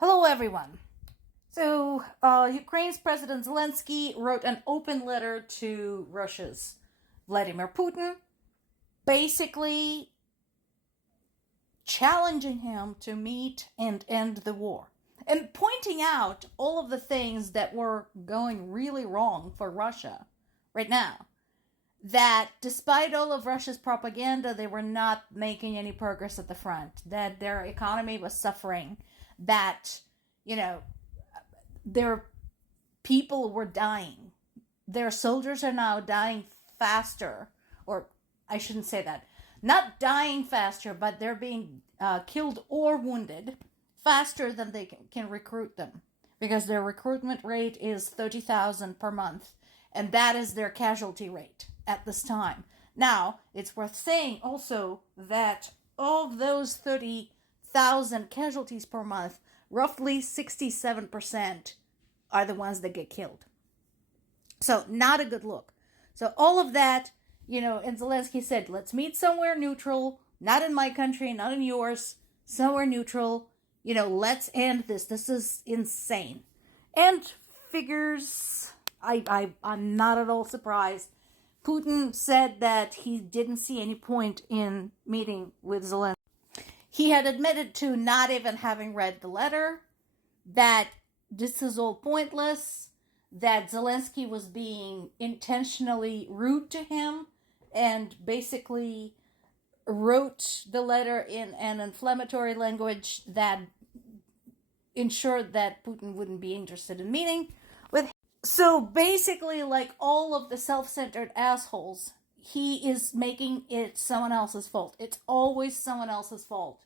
Hello, everyone. So, Ukraine's President Zelensky wrote an open letter to Russia's Vladimir Putin, basically challenging him to meet and end the war, and pointing out all of the things that were going really wrong for Russia right now. That despite all of Russia's propaganda, they were not making any progress at the front, that their economy was suffering, that, their people were dying. Their soldiers are now dying faster, or I shouldn't say that, not dying faster, but they're being killed or wounded faster than they can recruit them, because their recruitment rate is 30,000 per month, and that is their casualty rate at this time. Now, it's worth saying also that of those 30,000 casualties per month, roughly 67% are the ones that get killed. So, not a good look. So, all of that, and Zelensky said, let's meet somewhere neutral, not in my country, not in yours, somewhere neutral. Let's end this. This is insane. And figures, I'm not at all surprised. Putin said that he didn't see any point in meeting with Zelensky. He had admitted to not even having read the letter, that this is all pointless, that Zelensky was being intentionally rude to him, and basically wrote the letter in an inflammatory language that ensured that Putin wouldn't be interested in meeting with him. So basically, like all of the self-centered assholes, he is making it someone else's fault. It's always someone else's fault.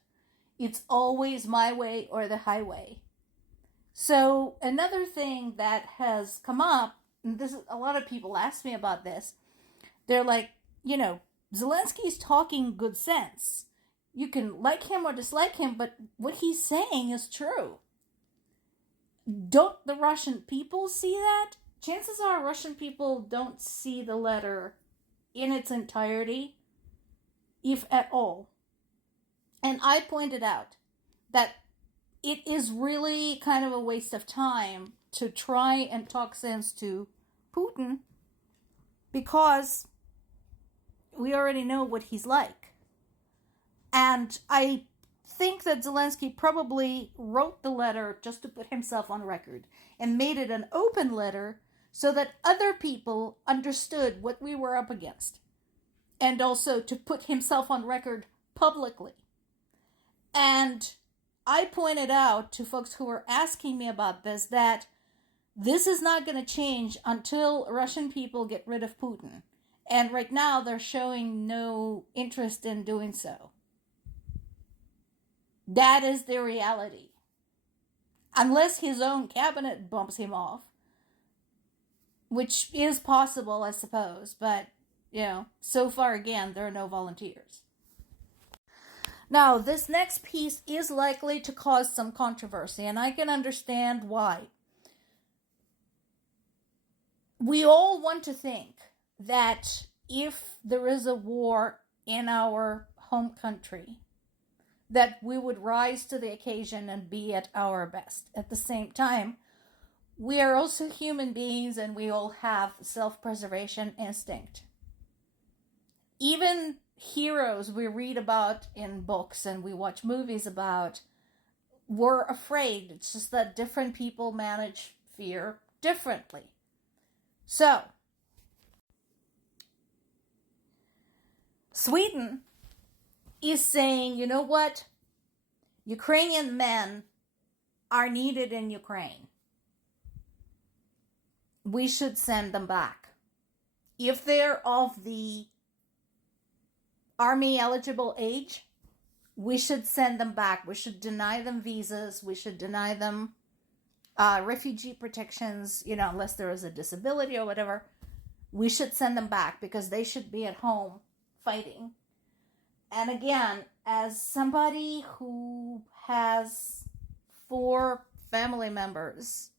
It's always my way or the highway. So another thing that has come up, and this is, a lot of people ask me about this, they're like, Zelensky's talking good sense. You can like him or dislike him, but what he's saying is true. Don't the Russian people see that? Chances are Russian people don't see the letter in its entirety, if at all. And I pointed out that it is really kind of a waste of time to try and talk sense to Putin, because we already know what he's like. And I think that Zelensky probably wrote the letter just to put himself on record and made it an open letter so that other people understood what we were up against, and also to put himself on record publicly. And I pointed out to folks who were asking me about this that this is not going to change until Russian people get rid of Putin. And right now they're showing no interest in doing so. That is the reality. Unless his own cabinet bumps him off, which is possible, I suppose. But, so far again, there are no volunteers. Now, this next piece is likely to cause some controversy, and I can understand why. We all want to think that if there is a war in our home country, that we would rise to the occasion and be at our best. At the same time, we are also human beings, and we all have self-preservation instinct. Even heroes we read about in books and we watch movies about were afraid. It's just that different people manage fear differently. So, Sweden is saying, you know what? Ukrainian men are needed in Ukraine. We should send them back. If they're of the army eligible age, we should send them back. We should deny them visas. We should deny them refugee protections, unless there is a disability or whatever. We should send them back because they should be at home fighting. And again, as somebody who has 4 family members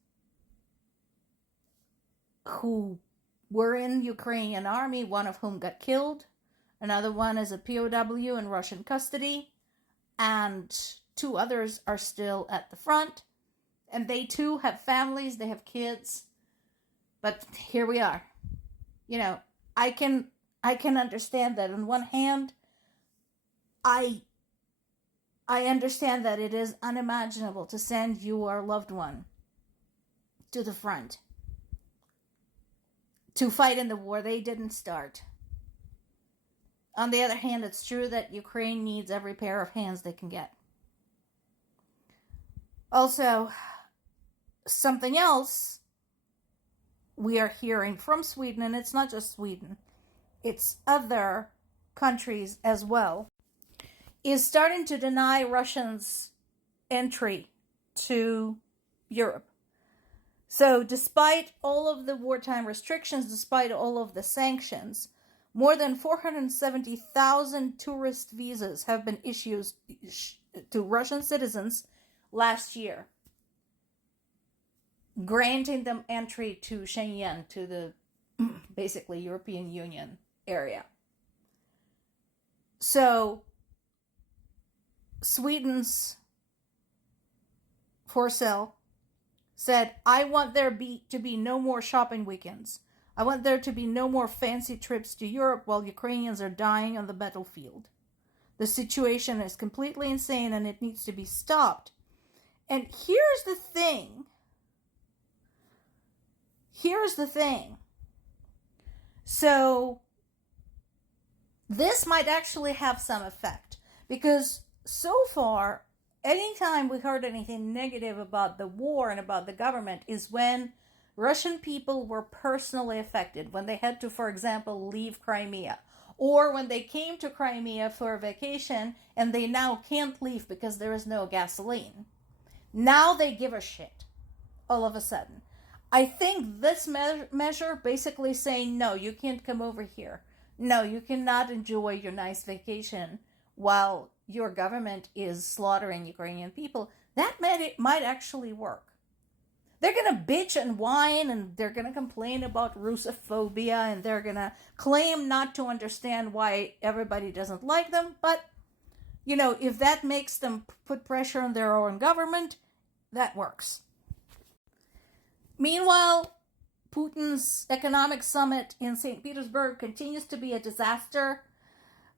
who were in Ukrainian army, one of whom got killed, another one is a POW in Russian custody, and 2 others are still at the front. And they too have families, they have kids. But here we are. You know, I can understand that. On one hand, I understand that it is unimaginable to send your loved one to the front to fight in the war they didn't start. On the other hand, it's true that Ukraine needs every pair of hands they can get. Also, something else we are hearing from Sweden, and it's not just Sweden, it's other countries as well, is starting to deny Russians entry to Europe. So despite all of the wartime restrictions, despite all of the sanctions, more than 470,000 tourist visas have been issued to Russian citizens last year, granting them entry to Schengen, to the basically European Union area. So Sweden's Forsell said, I want there to be no more shopping weekends. I want there to be no more fancy trips to Europe while Ukrainians are dying on the battlefield. The situation is completely insane and it needs to be stopped. And here's the thing. So this might actually have some effect, because so far, anytime we heard anything negative about the war and about the government is when Russian people were personally affected, when they had to, for example, leave Crimea, or when they came to Crimea for a vacation and they now can't leave because there is no gasoline. Now they give a shit all of a sudden. I think this measure basically saying, no, you can't come over here. No, you cannot enjoy your nice vacation while your government is slaughtering Ukrainian people. That might actually work. They're going to bitch and whine, and they're going to complain about Russophobia, and they're going to claim not to understand why everybody doesn't like them. But, you know, if that makes them put pressure on their own government, that works. Meanwhile, Putin's economic summit in St. Petersburg continues to be a disaster.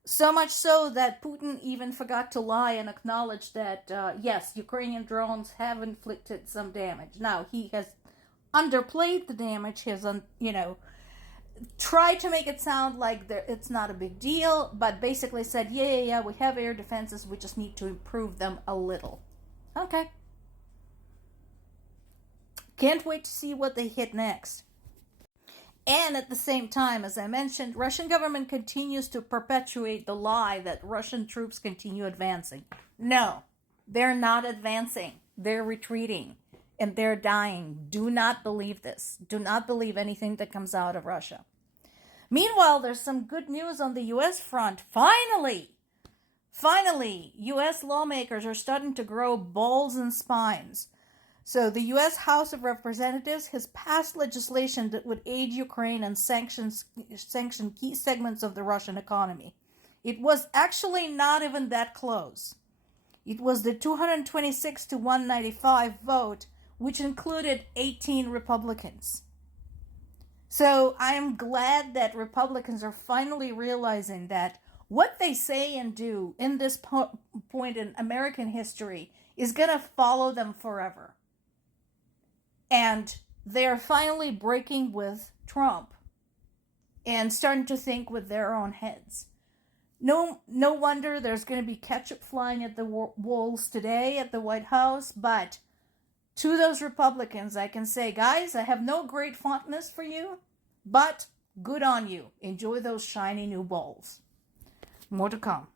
So much so that Putin even forgot to lie and acknowledge that, yes, Ukrainian drones have inflicted some damage. Now, he has underplayed the damage. He has, tried to make it sound like it's not a big deal, but basically said, yeah, we have air defenses. We just need to improve them a little. Okay. Can't wait to see what they hit next. And at the same time, as I mentioned, Russian government continues to perpetuate the lie that Russian troops continue advancing. No, they're not advancing. They're retreating and they're dying. Do not believe this. Do not believe anything that comes out of Russia. Meanwhile, there's some good news on the U.S. front. Finally, U.S. lawmakers are starting to grow balls and spines. So the U.S. House of Representatives has passed legislation that would aid Ukraine and sanction key segments of the Russian economy. It was actually not even that close. It was the 226 to 195 vote, which included 18 Republicans. So I am glad that Republicans are finally realizing that what they say and do in this point in American history is going to follow them forever. And they're finally breaking with Trump and starting to think with their own heads. No wonder there's going to be ketchup flying at the walls today at the White House. But to those Republicans, I can say, guys, I have no great fondness for you, but good on you. Enjoy those shiny new balls. More to come.